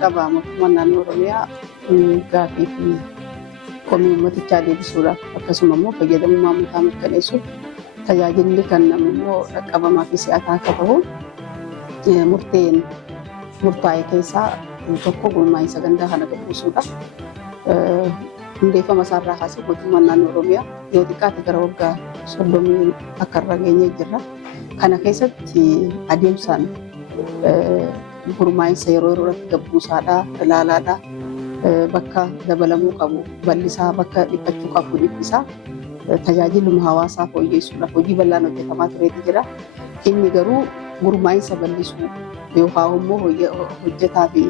jalqabaa mootummaan naannoo Oromiyaa gaaffii fi komii uummatichaa deebisuudhaaf akkasuma immoo fayyadamummaa uummataa mirkaneessuuf tajaajilli kan immoo dhaqqabamaa fi si'ataa akka ta'u murteen murtaa'e keessaa tokko gurmaa'insa gandaa kana gabbuusuudha. Hundeeffama isaarraa kaasee mootummaan naannoo Oromiyaa yoo xiqqaate gara waggaa 30 akka irra geenyee jirra. Kana keessatti adeemsaan gurmaa'insa yeroo irratti gabbuusaadha, ilaalaadha, bakka dabalamuu qabu bal'isaa, bakka dhiphachuu qabu dhiphisaa, tajaajiluma hawaasaa fooyyessuudhaaf hojii bal'aan hojjetamaa tureeti jira. Inni garuu gurmaa'insa bal'isuu yookaan immoo hojjetaa fi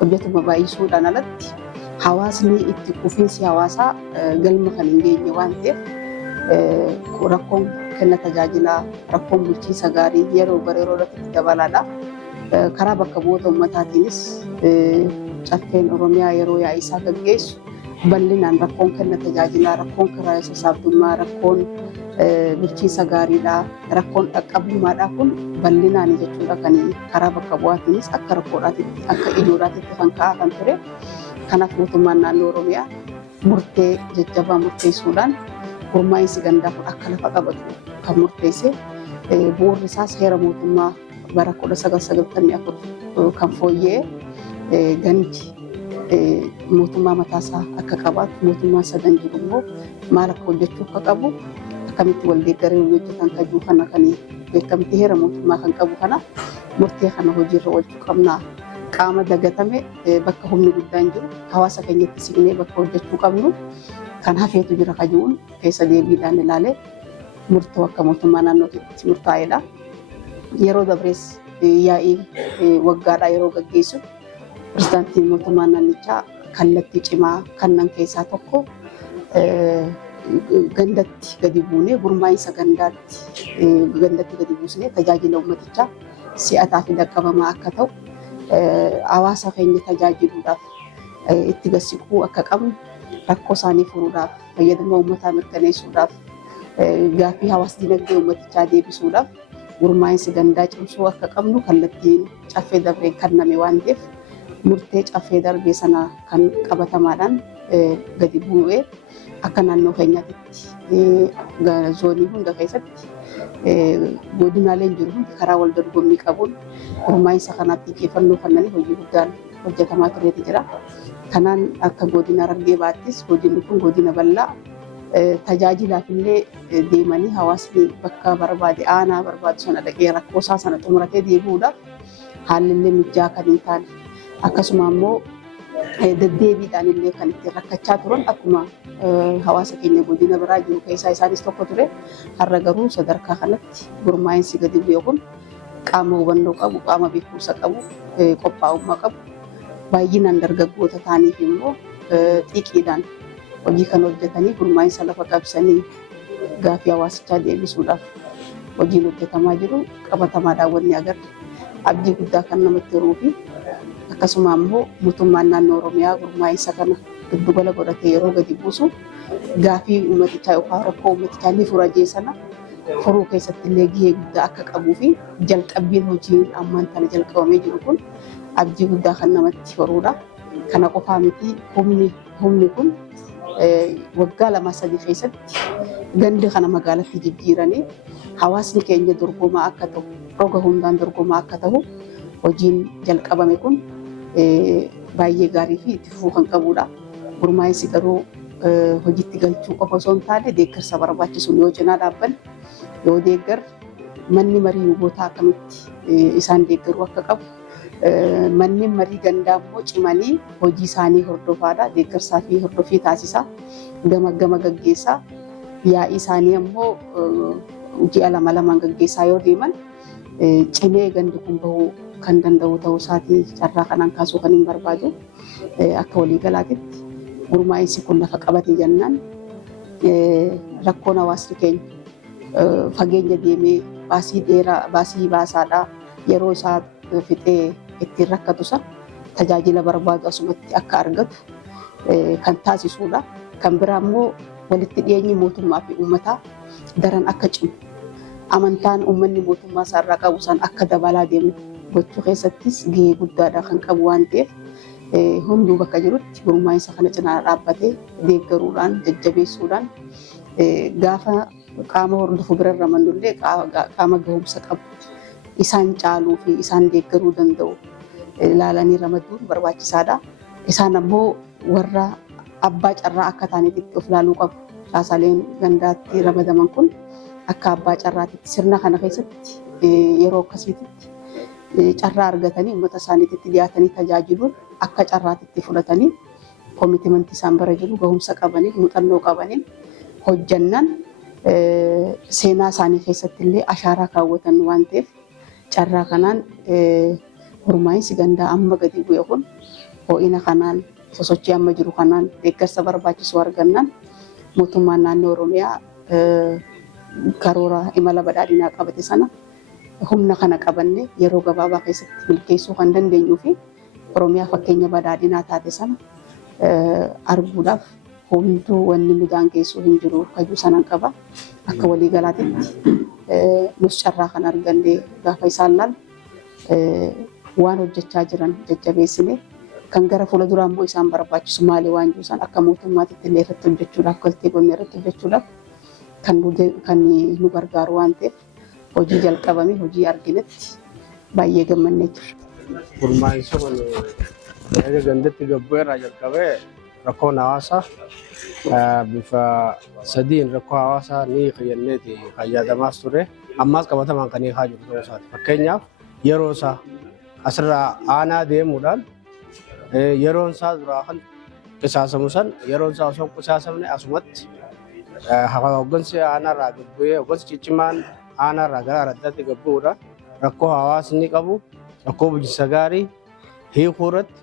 hojjetuma baay'isuudhaan alatti hawaasni itti kufiinsi hawaasaa galma kan hin geenye waan ta'eef rakkoon kenna tajaajilaa, rakkoon bulchiinsa gaarii yeroo bara yeroo irratti dabalaadha. Karaa bakka bu'oota uummataatiinis caffeen Oromiyaa yeroo yaa'ii isaa gaggeessu bal'inaan rakkoon kenna tajaajilaa, rakkoon karaa sassaabdummaa, rakkoon bulchiinsa gaariidhaa, rakkoon dhaqqabummaadhaa kun bal'inaan jechuudha kan karaa bakka bu'aatiinis akka rakkoodhaatti akka ijoodhaatti kan kaa'atan ture. Kanaaf mootummaan naannoo Oromiyaa murtee jajjabaa murteessuudhaan gurmaa'insi gandaa kun akka lafa qabatu kan murteesse bu'uurri isaas heera mootummaa bara 1994 kan fooyya'e gandi mootummaa mataasaa akka qabaatu mootummaan sadan jiru immoo maal akka hojjechuu akka qabu akkamitti wal deeggaree hojjetan kan jiru kana kan beekamtii heera mootummaa kan qabu kana murtee kana hojiirra oolchuu qabna. Qaama dagatame bakka humni guddaan jiru hawaasa keenyatti siqnee bakka hojjechuu qabnu kan hafeetu jira kajuun keessa deebiidhaan ilaalee murtoo akka mootummaa naannootti murtaa'edha. Yeroo dabrees yaa'ii waggaadhaa yeroo gaggeessu pirezidaantiin mootummaa naannichaa kallattii cimaa kannan keessaa tokko gandatti gadi buunee gurmaa'insa gandatti gadi buusnee tajaajila uummatichaa si'ataa fi dhaqqabamaa akka ta'u hawaasa keenya tajaajiluudhaaf itti gassiquu akka qabnu rakkoo isaanii furuudhaaf fayyadama uummataa mirkaneessuudhaaf gaaffii hawaas dinagdee uummatichaa deebisuudhaaf gurmaa'insi gandaa cimsuu akka qabnu kallattiin caffee darbee kenname waan ta'eef murtee caffee darbee sana kan qabatamaadhaan gadi bu'ee akka naannoo keenyaatti zoonii hunda keessatti godinaaleen jiru hundi karaa wal dorgommii qabuun gurmaa'insa kanaatti xiyyeeffannoo kennanii hojii guddaan hojjetamaa tureeti jira. Kanaan akka godina Harargee Bahaattis godinni kun godina bal'aa tajaajilaaf illee deemanii hawaasni bakka barbaade aanaa barbaadu sana dhaqee rakkoo isaa sana xumuratee deebi'uudhaaf haalli illee mijaa kan hin taane akkasuma immoo deddeebiidhaan illee kan ittiin rakkachaa turan akkuma hawaasa keenya godina biraa jiru keessaa isaanis tokko ture. Har'a garuu sadarkaa kanatti gurmaa'insi gadi bu'e kun qaama hubannoo qabu, qaama beekumsa qabu, qophaa'ummaa qabu, baay'inaan dargaggoota ta'aniif immoo xiiqiidhaan hojii kan hojjetanii gurmaa'insa lafa qabsanii gaaffii hawaasichaa deebisuudhaaf hojiin hojjetamaa jiru qabatamaadhaan wanni agarra abdii guddaa kan namatti horuu fi akkasuma immoo mootummaan naannoo Oromiyaa gurmaa'insa kana giddugala godhatee yeroo gadi buusu gaaffii uummatichaa yookaan rakkoo uummatichaa ni fura jeesana furuu keessatti illee gahee guddaa akka qabuu fi jalqabbiin hojii ammaan kana jalqabamee jiru kun abdii guddaa kan namatti horuudha. Kana qofaa miti humni kun waggaa 2-3 keessatti gandi kana magaalatti jijjiiranii hawaasni keenya dorgomaa akka ta'u roga hundaan dorgomaa akka ta'u hojiin jalqabame kun baay'ee gaarii fi itti fufuu kan qabudha. Gurmaa'insi garuu hojiitti galchuu qofa osoo hin taane deeggarsa barbaachisuun yoo cinaa dhaabbanne yoo deeggar manni marii hubootaa akkamitti isaan deeggaruu akka qabu manneen marii gandaa immoo cimanii hojii isaanii hordofaadha. Deeggarsaa fi hordofii taasisaa gama gaggeessaa yaa'ii isaanii immoo ji'a 2 gaggeessaa yoo deeman cimee gandi kun bahuu kan danda'u ta'uu isaatii carraa kanaan kaasuu kan hin barbaadu. Akka waliigalaatitti gurmaa'insi kun lafa qabatee jennaan rakkoon hawaasni keenya fageenya deemee baasii baasaadhaa yeroo isaa fixee ittiin rakkatu sana tajaajila barbaadu asumatti akka argatu kan taasisuudha. Kan biraa immoo walitti dhiyeenyi mootummaa fi uummataa daran akka cimu amantaan uummanni mootummaa isaarraa qabu san akka dabalaa deemu gochuu keessattis gahee guddaadha kan qabu waan ta'eef hunduu bakka jirutti gurmaa'insa kana cinaa dhaabbatee deeggaruudhaan jajjabeessuudhaan gaafa qaama hordofu birarra mannullee qaama gahumsa qabu isaan caaluu fi isaan deeggaruu danda'u ilaalanii ramaduun barbaachisaadha. Isaan ammoo warra abbaa carraa akka ta'anitti of ilaaluu qabu. Caasaaleen gandaatti ramadaman kun akka abbaa carraatitti sirna kana keessatti yeroo akkasiitti carraa argatanii uummata isaaniitti dhiyaatanii tajaajiluun akka carraatitti fudhatanii koomitimentii isaan bara jiru gahumsa qabaniin muuxannoo qabaniin hojjannaan seenaa isaanii keessatti illee ashaaraa kaawwatan waan ta'eef carraa kanaan gurmaa'insi gandaa amma gadi bu'e kun ho'ina kanaan sosochii amma jiru kanaan deeggarsa barbaachisu argannaan mootummaan naannoo Oromiyaa karoora imala badhaadhinaa qabate sana humna kana qabanne yeroo gabaabaa keessatti milkeessuu kan dandeenyuu fi Oromiyaa fakkeenya badhaadhinaa taate sana arguudhaaf homtuu wanni mudaan geessuu hin jiru kajuu sanan qaba. Akka waliigalaatitti nus carraa kan arganne gaafa isaan laal waan hojjechaa jiran jajjabeessine kan gara fuula duraan immoo isaan barbaachisu maali waan jiru san akka mootummaatitti illee irratti hojjechuudhaaf galtee qonnaa irratti hojjechuudhaaf kan nu gargaaru waan ta'eef hojii jalqabame hojii arginetti baay'ee gammannee jirra. Gurmaa'insi kun erga gandatti gabboo irraa jalqabee rakkoon hawaasaa bifa sadiin rakkoo hawaasaa ni fayyadneeti fayyadamaas ture. Ammaas qabatamaan kan hiikaa jiru ta'uu isaati. Fakkeenyaaf yeroo isaa asirraa aanaa deemuudhaan yeroon isaa duraa kan qisaasamu san yeroon isaa osoo qisaasamne asumatti hooggansi aanaarraa gabbu'ee hooggansi ciccimaan aanaarraa gara araddaatti gabbu'uudhaan rakkoo hawaasni qabu rakkoo bulchiinsa gaarii hiikuu irratti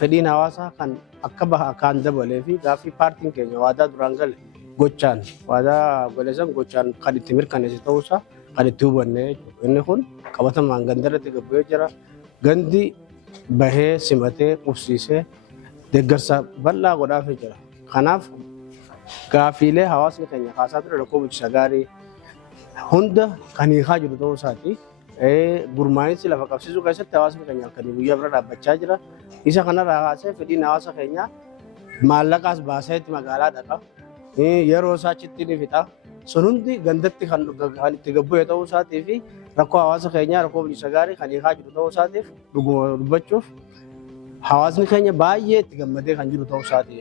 fedhiin hawaasaa kan akka akkaan dabalee fi gaaffii paartiin keenya waadaa duraan gale gochaan waadaa goleessan gochaan kan itti mirkaneesse ta'uusaa kan itti hubanne inni kun qabatamaan gandarratti gabbu'ee jira. Gandi bahee simatee qubsiisee deeggarsa bal'aa godhaafii jira. Kanaaf gaaffiilee hawaasni keenya kaasaa ture rakkoo bulchiinsa gaarii hunda kan hiikaa jiru ta'uu isaati. Gurmaa'insi lafa qabsiisuu keessatti hawaasni keenya halkanii guyyaa bira dhaabbachaa jira. Isa kanarraa kaasee fedhiin hawaasa keenyaa maallaqaas baasee itti magaalaa dhaqa. Yeroo isaa achitti ni fixa. Sun hundi gandatti kan itti gabbu'e ta'uu isaatii fi rakkoo hawaasa keenyaa rakkoo bulchiinsa gaarii kan hiikaa jiru ta'uu isaatiif dhuguma dubbachuuf hawaasni keenya baay'ee itti gammadee kan jiru ta'uu isaati.